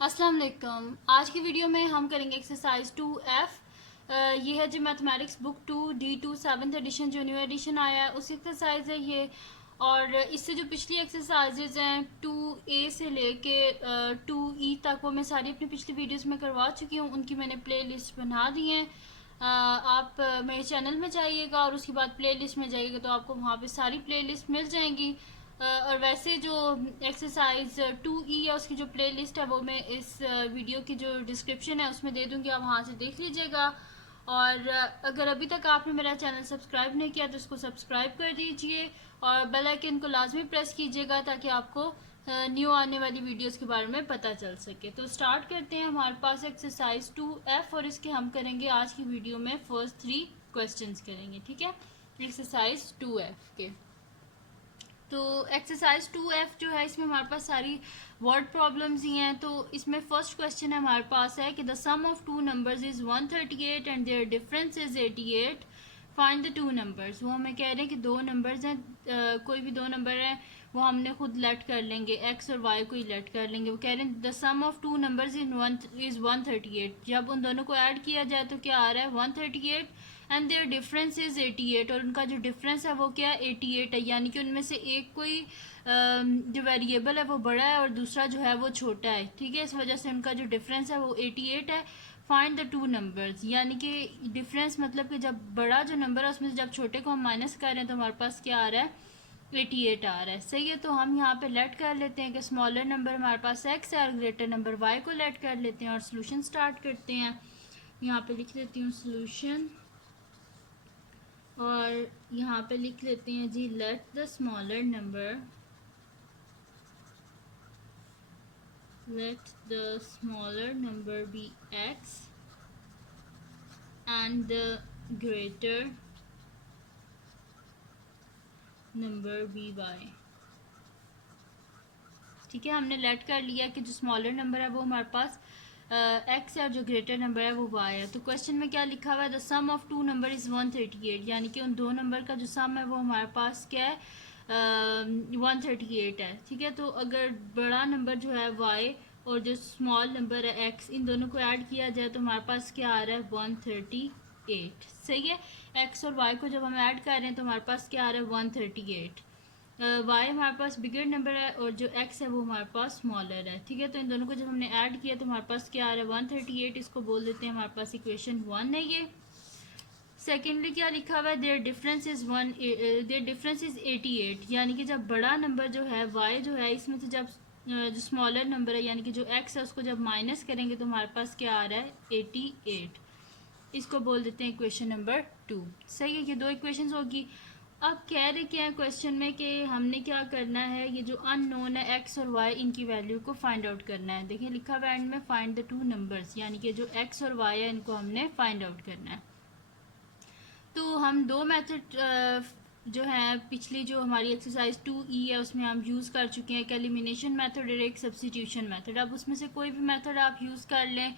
अस्सलाम वालेकुम। आज की वीडियो में हम करेंगे एक्सरसाइज 2F। ये है जो mathematics book 2D2 7th edition जो न्यू एडिशन आया है उसी एक्सरसाइज है ये। और इससे जो पिछली एक्सरसाइजेज हैं 2A से लेके 2E तक वो मैं सारी अपनी पिछली वीडियोस में करवा चुकी हूँ। उनकी मैंने प्ले लिस्ट बना दी है। आप मेरे चैनल में जाइएगा और उसके बाद प्ले लिस्ट में जाइएगा तो आपको वहाँ पे सारी प्ले लिस्ट मिल जाएंगी। और वैसे जो एक्सरसाइज 2E है उसकी जो प्ले लिस्ट है वो मैं इस वीडियो की जो डिस्क्रिप्शन है उसमें दे दूँगी, आप वहाँ से देख लीजिएगा। और अगर अभी तक आपने मेरा चैनल सब्सक्राइब नहीं किया तो इसको सब्सक्राइब कर दीजिए और बेल आइकन को लाजमी प्रेस कीजिएगा ताकि आपको न्यू आने वाली वीडियोस के बारे में पता चल सके। तो स्टार्ट करते हैं। हमारे पास एक्सरसाइज 2F और इसके हम करेंगे आज की वीडियो में फर्स्ट 3 क्वेश्चंस करेंगे, ठीक है, एक्सरसाइज 2F के। तो एक्सरसाइज 2F जो है इसमें हमारे पास सारी वर्ड प्रॉब्लम्स ही हैं। तो इसमें फर्स्ट क्वेश्चन है हमारे पास है कि the sum of two numbers is 138 and their difference is 88, find the two numbers. वो हमें कह रहे हैं कि दो नंबर्स हैं, कोई भी दो नंबर हैं वो हमने खुद लेट कर लेंगे, एक्स और वाई को ही लेट कर लेंगे। वो कह रहे हैं the sum of two numbers is 138। जब उन दोनों को ऐड किया जाए तो क्या आ रहा है 138 एंड देयर डिफरेंस इज 88, और उनका जो डिफरेंस है वो क्या है 88 है। यानी कि उनमें से एक कोई जो वेरिएबल है वो बड़ा है और दूसरा जो है वो छोटा है, ठीक है। इस वजह से उनका जो डिफरेंस है वो 88 है। फाइंड द टू नंबर्स, यानी कि डिफरेंस मतलब कि जब बड़ा जो नंबर है उसमें से जब छोटे को हम माइनस कर रहे हैं तो हमारे पास क्या आ रहा है 88 आ रहा है। सही है, तो हम यहाँ पे लेट कर लेते हैं कि स्मॉलर नंबर हमारे पास x है और ग्रेटर नंबर y को लेट कर लेते हैं और सोल्यूशन स्टार्ट करते हैं। यहाँ पे लिख देती हूँ सोल्यूशन और यहाँ पे लिख लेते हैं जी let the smaller number, let the smaller number be x and the greater number be y। ठीक है, हमने लेट कर लिया कि जो स्मॉलर नंबर है वो हमारे पास एक्स है और जो ग्रेटर नंबर है वो वाई है। तो क्वेश्चन में क्या लिखा हुआ है the sum of two number is 138, यानी कि उन दो नंबर का जो सम है वो हमारे पास क्या है 138 है। ठीक है, तो अगर बड़ा नंबर जो है वाई और जो स्मॉल नंबर है एक्स, इन दोनों को ऐड किया जाए तो हमारे पास क्या आ रहा है 138। सही है, एक्स और वाई को जब हम ऐड कर रहे हैं तो हमारे पास क्या आ रहा है 138। वाई हमारे पास बिगर नंबर है और जो एक्स है वो हमारे पास स्मॉलर है। ठीक है, तो इन दोनों को जब हमने ऐड किया तो हमारे पास क्या आ रहा है 138, इसको बोल देते हैं हमारे पास इक्वेशन 1 है ये। सेकेंडली क्या लिखा हुआ है देयर डिफरेंस इज 88, यानी कि जब बड़ा नंबर जो है वाई जो है इसमें से जब जो स्मॉलर नंबर है यानी कि जो एक्स है उसको जब माइनस करेंगे तो हमारे पास क्या आ रहा है 88, इसको बोल देते हैं इक्वेशन नंबर 2। सही है, ये दो इक्वेशंस होगी। अब कह रहे क्या है क्वेश्चन में कि हमने क्या करना है, ये जो अननोन है एक्स और वाई इनकी वैल्यू को फाइंड आउट करना है। देखिए लिखा हुआ एंड में फाइंड द टू नंबर्स, यानी कि जो एक्स और वाई है इनको हमने फाइंड आउट करना है। तो हम दो मेथड जो है पिछली जो हमारी एक्सरसाइज 2E है उसमें हम यूज़ कर चुके हैं, एक एलिमिनेशन मेथड और एक सब्स्टिट्यूशन मेथड। अब उसमें से कोई भी मेथड आप यूज़ कर लें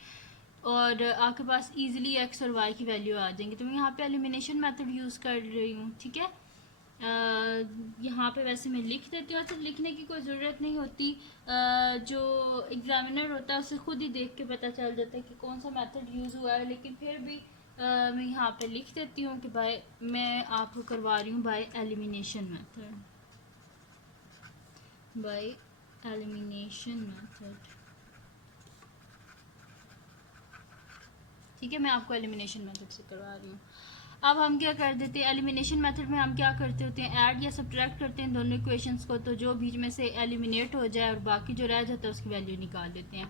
और आपके पास इजीली एक्स और वाई की वैल्यू आ जाएंगी। तो मैं यहाँ पे एलिमिनेशन मेथड यूज़ कर रही हूँ। ठीक है, यहाँ पे वैसे मैं लिख देती हूँ, अच्छा लिखने की कोई ज़रूरत नहीं होती, जो एग्जामिनर होता है उसे खुद ही देख के पता चल जाता है कि कौन सा मेथड यूज़ हुआ है। लेकिन फिर भी मैं यहाँ पे लिख देती हूँ कि भाई मैं आपको करवा रही हूँ by elimination method, by elimination method. ठीक है, मैं आपको एलिमिनेशन मेथड से करवा रही हूँ। अब हम क्या कर देते हैं एलिमिनेशन मेथड में, हम क्या करते होते हैं ऐड या सब्ट्रैक्ट करते हैं दोनों इक्वेशंस को, तो जो बीच में से एलिमिनेट हो जाए और बाकी जो रह जाता है उसकी वैल्यू निकाल देते हैं।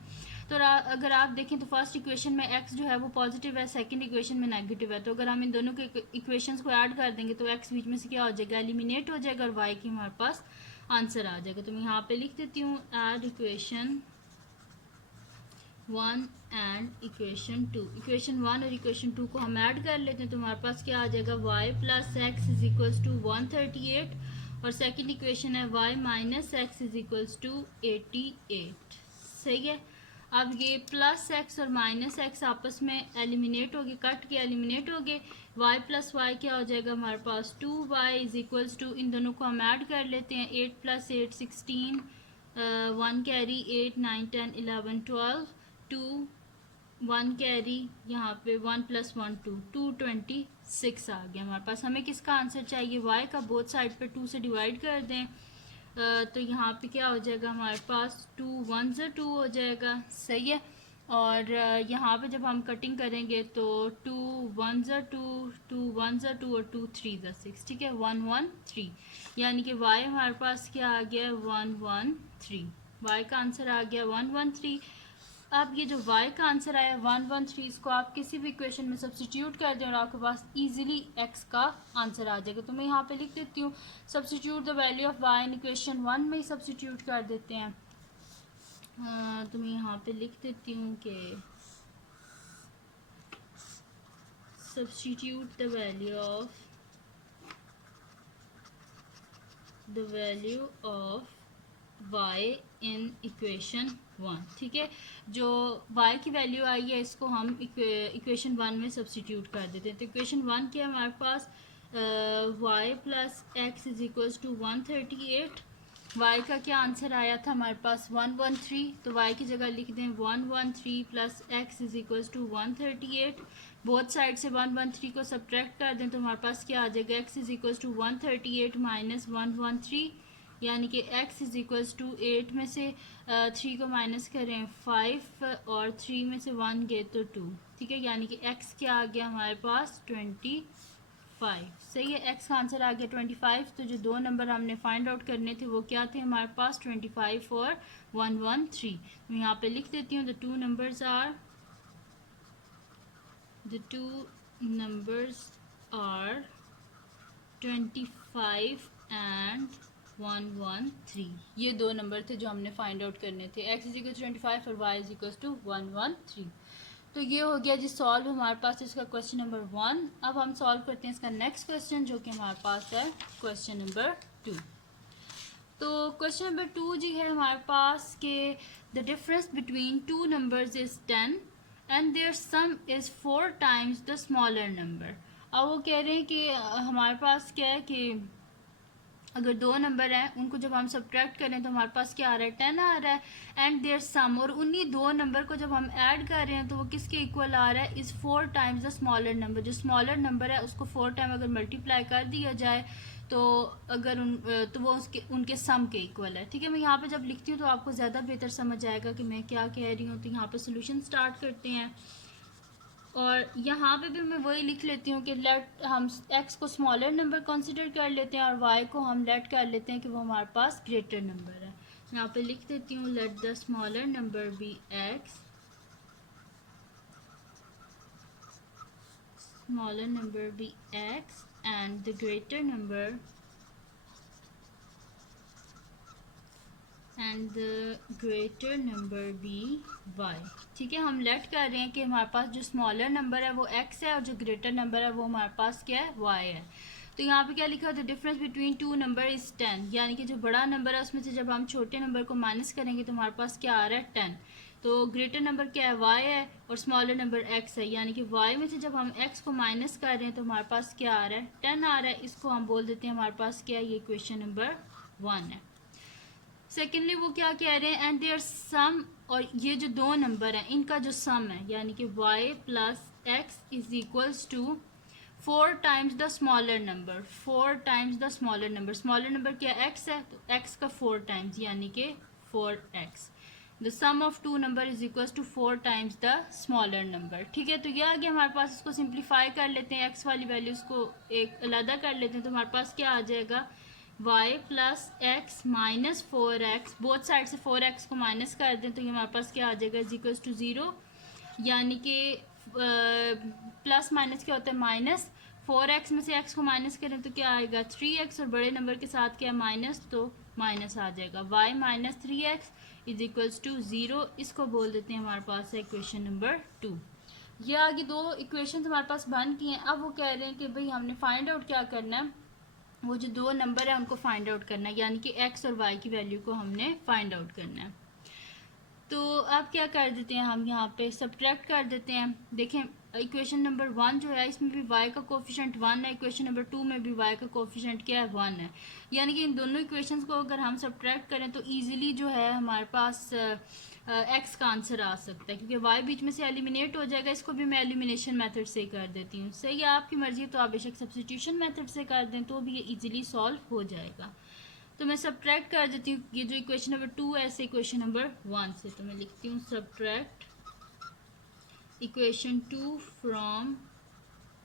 तो अगर आप देखें तो फर्स्ट इक्वेशन में एक्स जो है वो पॉजिटिव है, सेकंड इक्वेशन में नेगेटिव है। तो अगर हम इन दोनों के इक्वेशंस को ऐड कर देंगे तो एक्स बीच में से क्या हो जाएगा एलिमिनेट हो जाएगा और वाई की हमारे पास आंसर आ जाएगा। तो मैं यहाँ पे लिख देती हूँ add equation 1 and equation 2। Equation 1 और इक्वेशन 2 को हम ऐड कर लेते हैं तो हमारे पास क्या आ जाएगा y plus x is equals to 138 और सेकंड इक्वेशन है y minus x is equals to 88। सही है, अब ये प्लस एक्स और माइनस एक्स आपस में एलिमिनेट हो गए, कट के एलिमिनेट हो गए। y प्लस वाई क्या हो जाएगा हमारे पास 2y इज इक्वल्स टू, इन दोनों को हम ऐड कर लेते हैं 8 प्लस 8 16 1 कैरी 8 9 10 11 12 2 1 कैरी यहाँ पे 1 + 1 2 226 आ गया हमारे पास। हमें किसका आंसर चाहिए, y का। बोथ साइड पे 2 से डिवाइड कर दें तो यहाँ पे क्या हो जाएगा हमारे पास 2 1 से 2 हो जाएगा, सही है। और यहाँ पे जब हम कटिंग करेंगे तो 2 1 ज़ा 2 2 1 ज़ा 2 और 2 3 ज़ा 6, ठीक है, 1 1 3, यानी कि y हमारे पास क्या आ गया 1 1 3, y का आंसर आ गया 1 1 3। अब ये जो y का आंसर आया 1 1 3, इसको आप किसी भी इक्वेशन में सब्स्टिट्यूट कर दें और आपके पास इजीली x का आंसर आ जाएगा। तो मैं यहाँ पे लिख देती हूँ substitute the value of y in equation 1 में ही सब्स्टिट्यूट कर देते हैं। तो मैं यहाँ पे लिख देती हूँ कि substitute the value of y in equation 1, ठीक है। जो y की वैल्यू आई है इसको हम इक्वेशन 1 में सब्स्टिट्यूट कर देते हैं। तो इक्वेशन 1 क्या है हमारे पास, y plus x is equals to 138। y का क्या आंसर आया था हमारे पास 113, तो y की जगह लिख दें 113 plus x is equals to 138। Both side से 113 को सब्ट्रैक्ट कर दें तो हमारे पास क्या आ जाएगा, x is equals to 138 minus 113, यानी कि x इज इक्वल्स टू 8 में से 3 को माइनस करें 5 और 3 में से 1 गए तो 2, ठीक है, यानी कि x क्या आ गया हमारे पास 25, सही है। x का आंसर आ गया 25। तो जो दो नंबर हमने फाइंड आउट करने थे वो क्या थे हमारे पास 25 और 113। मैं यहाँ पे लिख देती हूँ the two numbers are 25 and 113। ये दो नंबर थे जो हमने फाइंड आउट करने थे, x इज इक्वल टू 25 और y इज इक्वल टू 113। तो ये हो गया जी सॉल्व हमारे पास इसका क्वेश्चन नंबर 1। अब हम सॉल्व करते हैं इसका नेक्स्ट क्वेश्चन जो कि हमारे पास है क्वेश्चन नंबर 2। तो क्वेश्चन नंबर 2 जी है हमारे पास कि the difference between two numbers is 10 and their sum is 4 times the smaller number. अब वो कह रहे हैं कि हमारे पास क्या है कि अगर दो नंबर हैं उनको जब हम सब्ट्रैक्ट करें तो हमारे पास क्या आ रहा है 10 आ रहा है, एंड देयर सम, और उन्हीं दो नंबर को जब हम ऐड कर रहे हैं तो वो किसके इक्वल आ रहा है, is 4 times the smaller number. जो स्मॉलर नंबर है उसको 4 टाइम अगर मल्टीप्लाई कर दिया जाए तो अगर तो वो उनके सम के इक्वल है, ठीक है। मैं यहाँ पे जब लिखती हूँ तो आपको ज़्यादा बेहतर समझ आएगा कि मैं क्या कह रही हूँ। तो यहाँ पे सोल्यूशन स्टार्ट करते हैं और यहाँ पे भी मैं वही लिख लेती हूँ कि लेट हम x को स्मॉलर नंबर कंसिडर कर लेते हैं और y को हम लेट कर लेते हैं कि वो हमारे पास ग्रेटर नंबर है। यहाँ पे लिख देती हूँ let the smaller number be x, smaller number be x and the greater number and the greater number be y, ठीक है। हम लेट कर रहे हैं कि हमारे पास जो स्मॉलर नंबर है वो x है और जो ग्रेटर नंबर है वो हमारे पास क्या है, y है। तो यहाँ पे क्या लिखा है, the difference between to number is 10, यानी कि जो बड़ा नंबर है उसमें से जब हम छोटे नंबर को माइनस करेंगे तो हमारे पास क्या आ रहा है 10। तो ग्रेटर नंबर क्या है, y है, और स्मॉलर नंबर x है, यानी कि y में से जब हम x को माइनस कर रहे हैं तो हमारे पास क्या आ रहा है 10 आ रहा है। इसको हम बोल देते हैं हमारे पास क्या है, ये क्वेश्चन नंबर 1 है। सेकेंडली वो क्या कह रहे हैं, एंड देयर सम, और ये जो दो नंबर हैं इनका जो सम है यानी कि y plus x is equals to 4 times the smaller number, 4 times the smaller number. Smaller number क्या x है, तो x का 4 टाइम्स यानी कि 4x। The sum of two number is equals to 4 times the smaller number, ठीक है। तो ये आ गया हमारे पास। इसको सिंप्लीफाई कर लेते हैं, x वाली वैल्यूज़ को एक अलग कर लेते हैं तो हमारे पास क्या आ जाएगा, y plus x minus 4x, both side से 4x को माइनस कर दें तो ये हमारे पास क्या आ जाएगा, इज इक्वल्स टू 0, यानी कि प्लस माइनस क्या होता है माइनस, 4x में से x को माइनस करें तो क्या आएगा 3x, और बड़े नंबर के साथ क्या माइनस, तो माइनस आ जाएगा। y minus 3x is equals to 0, इसको बोल देते हैं हमारे पास है इक्वेशन नंबर 2। ये आगे दो इक्वेशन हमारे पास बन की हैं। अब वो कह रहे हैं कि भाई हमने फाइंड आउट क्या करना है, वो जो दो नंबर है उनको फाइंड आउट करना है, यानी कि x और y की वैल्यू को हमने फाइंड आउट करना है। तो अब क्या कर देते हैं, हम यहाँ पे सब्ट्रैक्ट कर देते हैं। देखें इक्वेशन नंबर 1 जो है इसमें भी y का कोफिशेंट 1 है, इक्वेशन नंबर 2 में भी y का कोफिशेंट क्या है 1 है। यानी कि इन दोनों इक्वेशंस को अगर हम सब्ट्रैक्ट करें तो इजीली जो है हमारे पास x का आंसर आ सकता है, क्योंकि y बीच में से एलिमिनेट हो जाएगा। इसको भी मैं एलिमिनेशन मेथड से कर देती हूँ। सही है, आपकी मर्जी है तो आप बेशक सब्स्टिट्यूशन मेथड से कर दें तो भी ये ईजिली सॉल्व हो जाएगा। तो मैं सब्ट्रैक्ट कर देती हूँ ये जो इक्वेशन नंबर 2 है ऐसे इक्वेशन नंबर 1 से। तो मैं लिखती हूँ subtract equation 2 from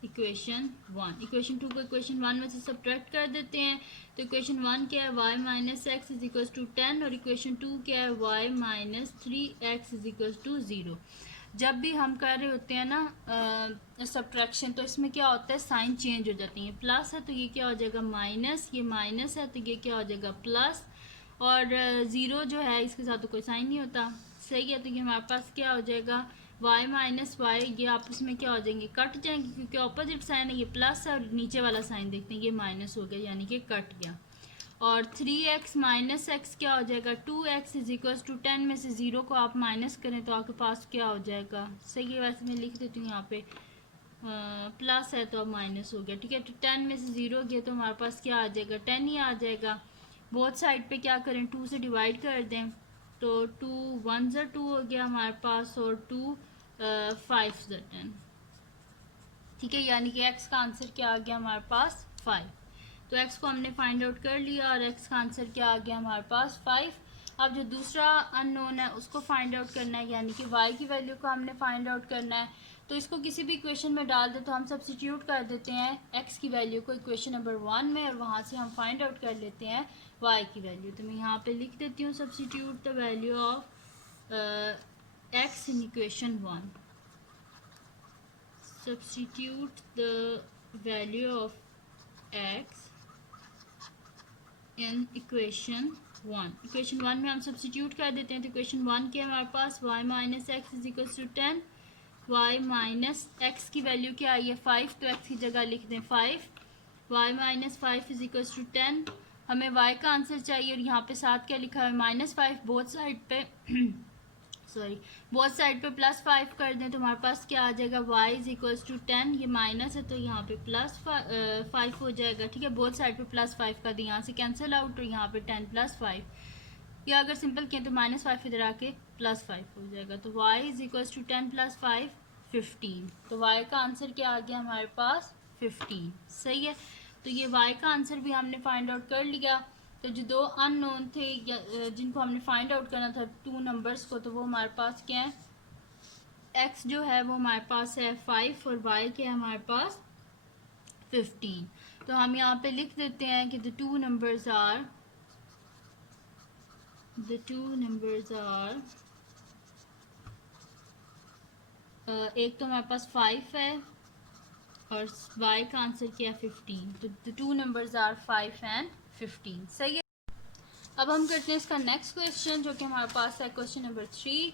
equation 1। Equation 2 को इक्वेशन 1 में से सब्ट्रैक्ट कर देते हैं। तो इक्वेशन 1 क्या है y minus x is equal to 10 और इक्वेशन 2 क्या है y minus 3x is equal to 0। जब भी हम कर रहे होते हैं ना सब्ट्रैक्शन तो इसमें क्या होता है साइन चेंज हो जाती है। प्लस है तो ये क्या हो जाएगा माइनस, ये माइनस है तो ये क्या हो जाएगा प्लस, और ज़ीरो जो है इसके साथ तो कोई साइन नहीं होता। सही है, तो ये हमारे पास क्या हो जाएगा y माइनस वाई, ये आपस में क्या हो जाएंगे कट जाएंगे क्योंकि ऑपोजिट साइन है। ये प्लस है और नीचे वाला साइन देखते हैं ये माइनस हो गया यानी कि कट गया। और 3x माइनस एक्स क्या हो जाएगा 2x इज इक्वल टू 10 में से 0 को आप माइनस करें तो आपके पास क्या हो जाएगा। सही है, वैसे मैं लिख देती हूँ यहाँ पे प्लस है तो अब माइनस हो गया। ठीक है, तो 10 में से 0 गया तो हमारे पास क्या आ जाएगा 10 ही आ जाएगा। बोथ साइड पे क्या करें 2 से डिवाइड कर दें तो 2 1 ज़ा 2 हो गया हमारे पास और 2 5 ज़ा 10। ठीक है, यानी कि x का आंसर क्या आ गया हमारे पास 5। तो x को हमने फाइंड आउट कर लिया और x का आंसर क्या आ गया हमारे पास 5। अब जो दूसरा अननोन है उसको फाइंड आउट करना है, यानी कि y की वैल्यू को हमने फाइंड आउट करना है। तो इसको किसी भी इक्वेशन में डाल दे तो हम सब्स्टिट्यूट कर देते हैं x की वैल्यू को इक्वेशन नंबर 1 में और वहाँ से हम फाइंड आउट कर लेते हैं y की वैल्यू। तो मैं यहाँ पे लिख देती हूँ substitute the value of x in equation 1। substitute the value of x in equation 1। Equation 1 में हम सब्स्टिट्यूट कर देते हैं तो इक्वेशन 1 के हमारे पास y minus x is equal to 10, y minus x की वैल्यू क्या आई है 5 तो x की जगह लिख दें 5, y minus 5 is equal to 10। हमें y का आंसर चाहिए और यहाँ पे साथ क्या लिखा है -5 बोथ साइड पे सॉरी बोथ साइड पे +5 कर दें तो हमारे पास क्या आ जाएगा y इज इक्वल्स टू 10। ये माइनस है तो यहाँ पे +5 हो जाएगा। ठीक है, बोथ साइड पे +5 कर दें, यहाँ से कैंसिल आउट और यहाँ पे 10 + 5, या अगर सिंपल किए तो -5 इधर आके +5 हो जाएगा। तो y इज इक्वल्स टू 10 + 5 15। तो y का आंसर क्या आ गया हमारे पास 15। सही है, तो ये y का आंसर भी हमने फाइंड आउट कर लिया। तो जो दो अननोन थे जिनको हमने फाइंड आउट करना था 2 नंबर्स को, तो वो हमारे पास क्या है x जो है वो हमारे पास है 5 और y क्या है हमारे पास 15। तो हम यहाँ पे लिख देते हैं कि the two numbers are एक तो हमारे पास 5 है और y का आंसर क्या है 15। तो the two numbers are 5 and 15। सही है, अब हम करते हैं इसका नेक्स्ट क्वेश्चन जो कि हमारे पास है क्वेश्चन नंबर 3।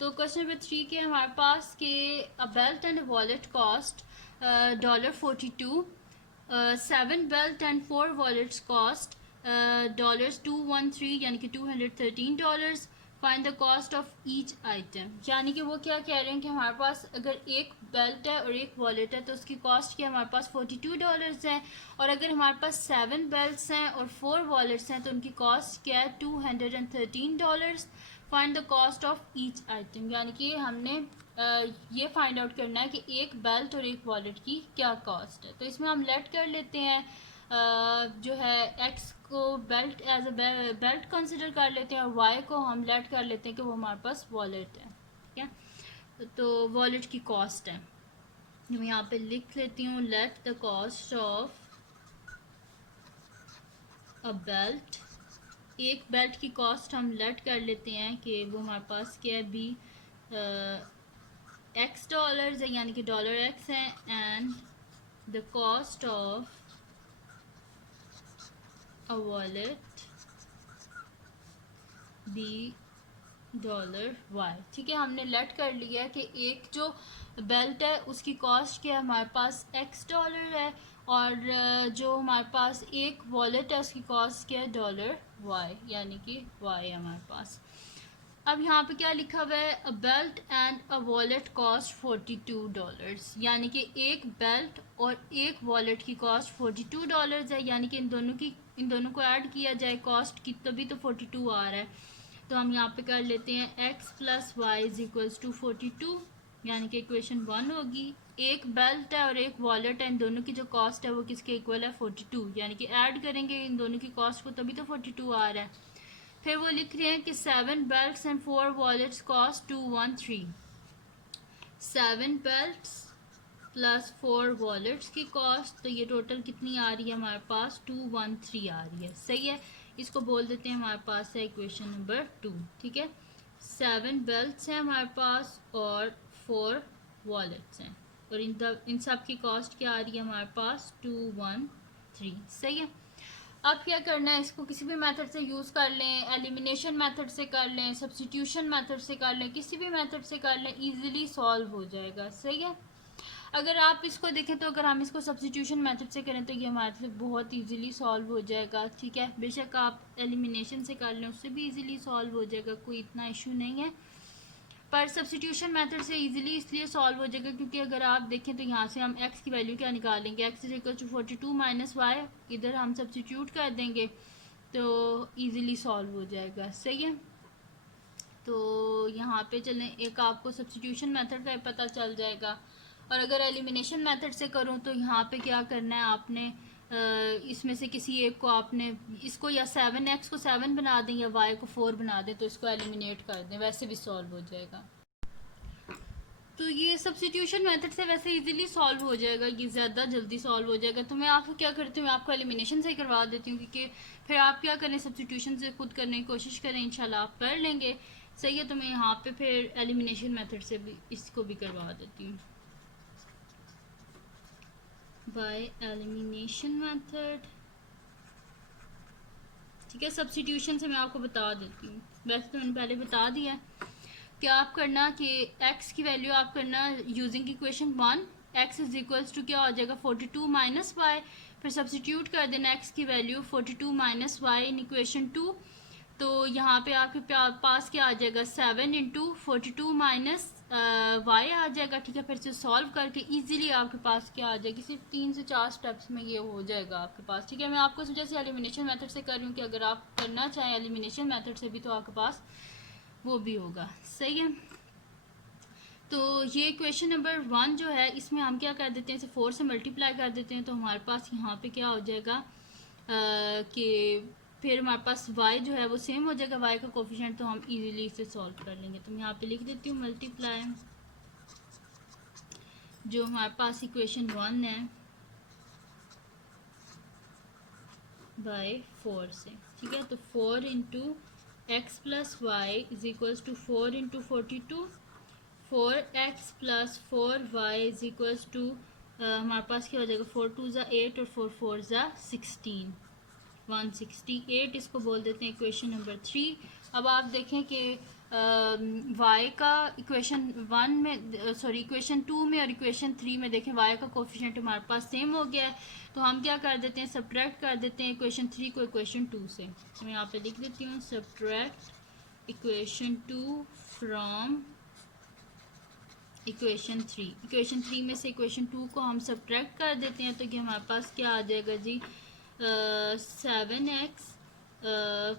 तो क्वेश्चन नंबर 3 के हमारे पास के a belt and a wallet cost $42, 7 belt and 4 wallets cost $213 यानी कि $213। Find the cost of each item, यानी कि वो क्या कह रहे हैं कि हमारे पास अगर एक बेल्ट है और एक वॉलेट है तो उसकी कॉस्ट क्या हमारे पास $42 है, और अगर हमारे पास 7 बेल्ट्स हैं और 4 वॉलेट्स हैं तो उनकी कॉस्ट क्या है $213। Find the cost of each item, यानी कि हमने ये फाइंड आउट करना है कि एक बेल्ट और एक वॉलेट की क्या कॉस्ट है। तो इसमें हम लेट कर लेते हैं जो है x को belt as a belt consider कर लेते हैं और y को हम लेट कर लेते हैं कि वो हमारे पास वॉलेट है। ठीक है, तो वॉलेट की कॉस्ट है, मैं यहाँ पे लिख लेती हूँ let the cost of a belt. एक बेल्ट की कॉस्ट हम लेट कर लेते हैं कि वो हमारे पास क्या है बी $X है यानी कि $X है, and the cost of a wallet $Y। ठीक है, हमने लेट कर लिया है कि एक जो बेल्ट है उसकी कॉस्ट क्या है हमारे पास $X है और जो हमारे पास एक वॉलेट है उसकी कॉस्ट क्या है $Y यानी कि Y है हमारे पास। अब यहाँ पे क्या लिखा हुआ है, a belt and a wallet cost $42, यानी कि एक बेल्ट और एक वॉलेट की कॉस्ट $42 है, यानी कि इन दोनों को ऐड किया जाए कॉस्ट की, तभी तो 42 आ रहा है। तो हम यहाँ पे कर लेते हैं x plus y is equals to 42, यानी कि इक्वेशन 1 होगी। एक बेल्ट है और एक वॉलेट है, इन दोनों की जो कॉस्ट है वो किसके इक्वल है, 42, यानी कि ऐड करेंगे इन दोनों की कॉस्ट को, तभी तो 42 आ रहा है। फिर वो लिख रहे हैं कि 7 belts and 4 wallets cost 213। 7 belts plus 4 wallets की कॉस्ट, तो ये टोटल कितनी आ रही है हमारे पास, 213 आ रही है। सही है, इसको बोल देते हैं हमारे पास है इक्वेशन नंबर 2। ठीक है, 7 belts हैं हमारे पास और 4 वॉलेट्स हैं, और इन सब की कॉस्ट क्या आ रही है हमारे पास, 213। सही है, अब क्या करना है, इसको किसी भी मेथड से यूज़ कर लें, एलिमिनेशन मेथड से कर लें, सब्स्टिट्यूशन मेथड से कर लें, किसी भी मेथड से कर लें, इजीली सॉल्व हो जाएगा। सही है, अगर आप इसको देखें तो अगर हम इसको सब्स्टिट्यूशन मेथड से करें तो ये हमारे से बहुत इजीली सॉल्व हो जाएगा। ठीक है, बेशक आप एलिमिनेशन से कर लें, उससे भी इजीली सॉल्व हो जाएगा, कोई इतना इशू नहीं है। पर सब्स्टिट्यूशन मेथड से इजीली इसलिए सॉल्व हो जाएगा क्योंकि अगर आप देखें तो यहाँ से हम x की वैल्यू क्या निकालेंगे, x is equal to 42 minus y, इधर हम सब्स्टिट्यूट कर देंगे तो इजीली सॉल्व हो जाएगा। सही है, तो यहाँ पे चलें, एक आपको सब्स्टिट्यूशन मेथड का पता चल जाएगा, और अगर एलिमिनेशन मेथड से करूँ तो यहाँ पे क्या करना है आपने, इसमें से किसी एक को आपने इसको या 7x को 7 बना दें या y को 4 बना दें, तो इसको एलिमिनेट कर दें, वैसे भी सॉल्व हो जाएगा। तो ये सब्स्टिट्यूशन मेथड से वैसे इजीली सॉल्व हो जाएगा, ये ज़्यादा जल्दी सॉल्व हो जाएगा। तो मैं आपको क्या करती हूँ, आपको एलिमिनेशन से ही करवा देती हूँ, क्योंकि फिर आप क्या करें, सब्स्टिट्यूशन से खुद करने की कोशिश करें, इंशाल्लाह आप कर लेंगे। सही है, तो मैं यहाँ पे फिर एलिमिनेशन मेथड से भी इसको भी करवा देती हूँ, बाय एलिमिनेशन मेथड। ठीक है, सब्स्टिट्यूशन से मैं आपको बता देती हूँ, वैसे तो मैंने पहले बता दिया है। क्या आप करना कि x की वैल्यू आप करना using equation 1, x is equals to क्या हो जाएगा, 42 माइनस वाई, फिर सब्स्टिट्यूट कर देना x की value 42 minus y in equation 2, तो यहाँ पे आपके पास क्या आ जाएगा, 7 इंटू 42 माइनस वाई आ जाएगा। ठीक है, फिर से सॉल्व करके इजीली आपके पास क्या आ जाएगी, सिर्फ 3 से 4 स्टेप्स में ये हो जाएगा आपके पास। ठीक है, मैं आपको जैसे एलिमिनेशन मेथड से कर रही हूँ कि अगर आप करना चाहें एलिमिनेशन मेथड से भी तो आपके पास वो भी होगा। सही है, तो ये क्वेश्चन नंबर 1 जो है, इसमें हम क्या कर देते हैं, इसे 4 से मल्टीप्लाई कर देते हैं, तो हमारे पास यहाँ पे क्या हो जाएगा कि फिर हमारे पास y जो है वो सेम हो जाएगा, y का कोफिशिएंट, तो हम इजीली इसे सॉल्व कर लेंगे। तो मैं यहाँ पे लिख देती हूँ मल्टीप्लाई जो हमारे पास इक्वेशन 1 है बाय 4 से। ठीक है, तो 4 into x plus y is equals to 4 into 42, 4x plus 4y is equals to हमारे पास क्या हो जाएगा, 4 2 ज़ा 8 और 4 4 ज़ा 16, 168, इसको बोल देते हैं इक्वेशन नंबर 3। अब आप देखें कि y का इक्वेशन 1 में सॉरी इक्वेशन 2 में और इक्वेशन 3 में देखें y का कोफिशिएंट हमारे पास सेम हो गया है, तो हम क्या कर देते हैं, सब्ट्रैक्ट कर देते हैं इक्वेशन 3 को इक्वेशन 2 से। तो मैं यहाँ पे लिख देती हूँ subtract equation 2 from equation 3। Equation 3 में से इक्वेशन 2 को हम सब्ट्रैक्ट कर देते हैं, तो ये हमारे पास क्या आ जाएगा जी, 7x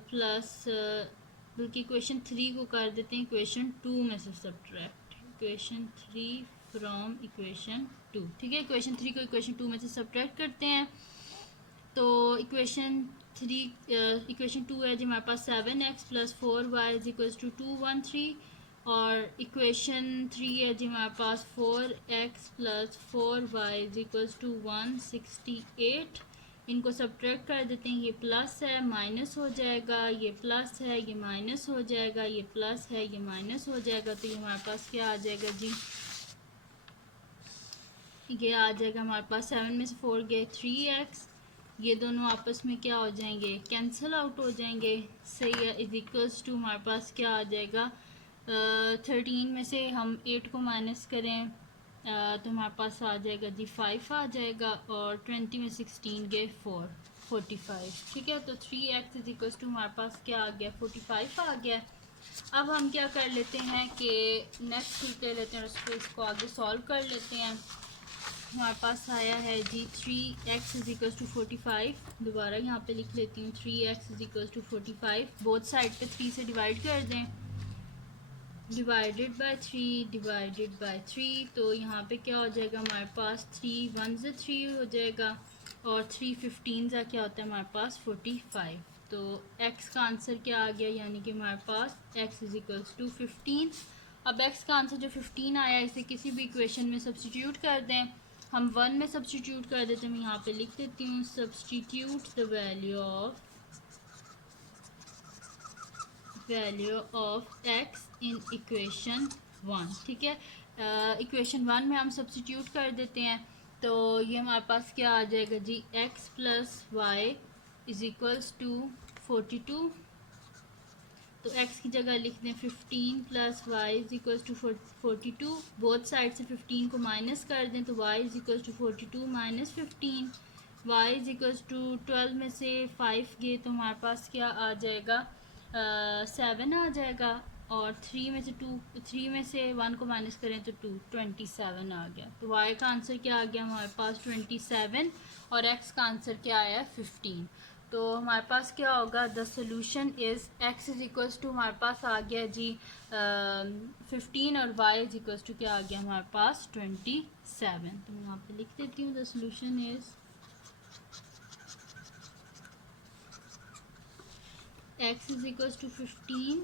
प्लस बल्कि इक्वेशन 3 को कर देते हैं इक्वेशन 2 में से सब्ट्रैक्ट, इक्वेशन 3 फ्रॉम इक्वेशन 2। ठीक है, इक्वेशन 3 को इक्वेशन 2 में से सब्ट्रैक्ट करते हैं, तो इक्वेशन 2 है जी हमारे पास 7x plus 4y is equals to 213, और इक्वेशन 3 है जी हमारे पास 4x plus 4y is equals to 168। इनको सब्ट्रैक्ट कर देते हैं, ये प्लस है माइनस हो जाएगा, ये प्लस है ये माइनस हो जाएगा, ये प्लस है ये माइनस हो जाएगा, तो ये हमारे पास क्या आ जाएगा जी, ये आ जाएगा हमारे पास 7 में से 4 गए 3x, ये दोनों आपस में क्या हो जाएंगे, कैंसिल आउट हो जाएंगे। सही है, इज इक्वल्स टू हमारे पास क्या आ जाएगा, 13 में से हम 8 को माइनस करें तो हमारे पास आ जाएगा जी 5 आ जाएगा, और 20 में 16 गए 45। ठीक है, तो 3x इज इक्वल्स टू हमारे पास क्या आ गया, 45 आ गया। अब हम क्या कर लेते हैं कि नेक्स्ट शीट ले लेते हैं और इसको आगे सॉल्व कर लेते हैं। हमारे पास आया है जी 3x इज इक्वल टू 45। दोबारा यहाँ पे लिख लेती हूँ 3x is equal to 45। Both side पे 3 से डिवाइड कर दें, डिवाइडेड बाय 3 डिवाइडेड बाय 3। तो यहाँ पे क्या हो जाएगा हमारे पास 3 1 से 3 हो जाएगा और 3 15 का क्या होता है हमारे पास 45। तो x का आंसर क्या आ गया, यानी कि हमारे पास x इज इक्वल्स टू 15। अब x का आंसर जो 15 आया इसे किसी भी इक्वेशन में सब्सटीट्यूट कर दें। हम 1 में सब्सटीट्यूट कर देते हैं। मैं यहाँ पे लिख देती हूँ substitute the value of x in equation 1। ठीक है, इक्वेशन 1 में हम सब्सटीट्यूट कर देते हैं। तो ये हमारे पास क्या आ जाएगा जी, x plus y is equals to 42। तो x की जगह लिख दें 15 plus y is equals to 42। Both side से 15 को माइनस कर दें तो y is equals to 42 minus 15। y is equals to 12 में से 5 गए तो हमारे पास क्या आ जाएगा 7 आ जाएगा। और 3 में से 1 को माइनस करें तो 27 आ गया। तो y का आंसर क्या आ गया हमारे पास 27 और x का आंसर क्या आया 15। तो हमारे पास क्या होगा, the solution is x is equals to हमारे पास आ गया जी 15 और y इज इक्वल्स टू क्या आ गया हमारे पास 27। तो मैं यहाँ पे लिख देती हूँ the solution is x is equals to 15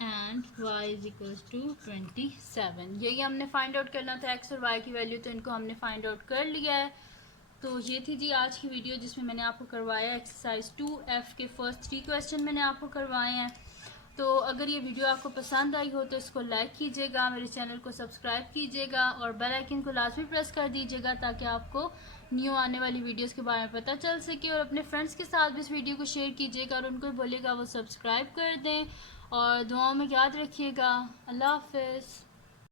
and y is equals to 27। यही हमने फाइंड आउट करना था x और y की वैल्यू, तो इनको हमने फाइंड आउट कर लिया है। तो ये थी जी आज की वीडियो जिसमें मैंने आपको करवाया एक्सरसाइज 2F के फर्स्ट 3 क्वेश्चन मैंने आपको करवाए हैं। तो अगर ये वीडियो आपको पसंद आई हो तो इसको लाइक कीजिएगा, मेरे चैनल को सब्सक्राइब कीजिएगा और बेल आइकन को लाजमी प्रेस कर दीजिएगा ताकि आपको न्यू आने वाली वीडियोस के बारे में पता चल सके। और अपने फ्रेंड्स के साथ भी इस वीडियो को शेयर कीजिएगा और उनको बोलिएगा वो सब्सक्राइब कर दें। और दुआओं में याद रखिएगा। अल्लाह हाफ़िज़।